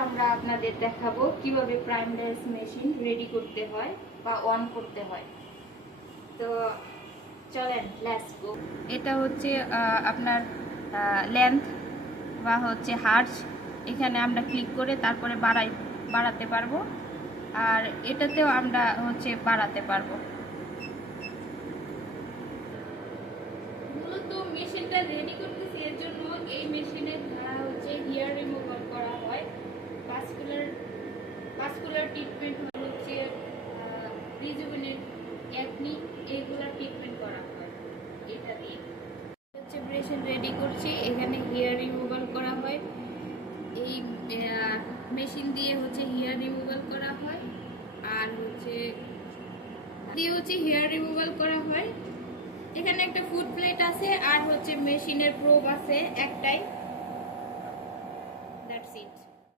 আমরা আপনাদের দেখাবো কিভাবে প্রাইমলেস মেশিন রেডি করতে হয় বা অন করতে হয়। তো চলেন লেটস গো। এটা হচ্ছে আপনার লেন্থ বা হচ্ছে হার্জ, এখানে আমরা ক্লিক করে তারপরে বাড়াতে পারবো, আর এটাতেও আমরা হচ্ছে বাড়াতে পারবো। মূলত মেশিনটা রেডি করতেছি এর জন্য এই মেশিনের দ্বারা হচ্ছে হেয়ার রিমুভাল করা হয়, ভাস্কুলার ট্রিটমেন্ট হচ্ছে রিজুভিনেট, অ্যাকনি, এইগুলা ট্রিটমেন্ট করা হয় এটা দিয়ে। হচ্ছে ব্রেশন রেডি করছি, এখানে হেয়ার রিমুভাল করা হয়, এই মেশিন দিয়ে হচ্ছে হেয়ার রিমুভাল করা হয়, আর হচ্ছে হেয়ার রিমুভাল করা হয়। এখানে একটা ফুড প্লেট আছে আর হচ্ছে মেশিনের প্রোব আছে একটাই।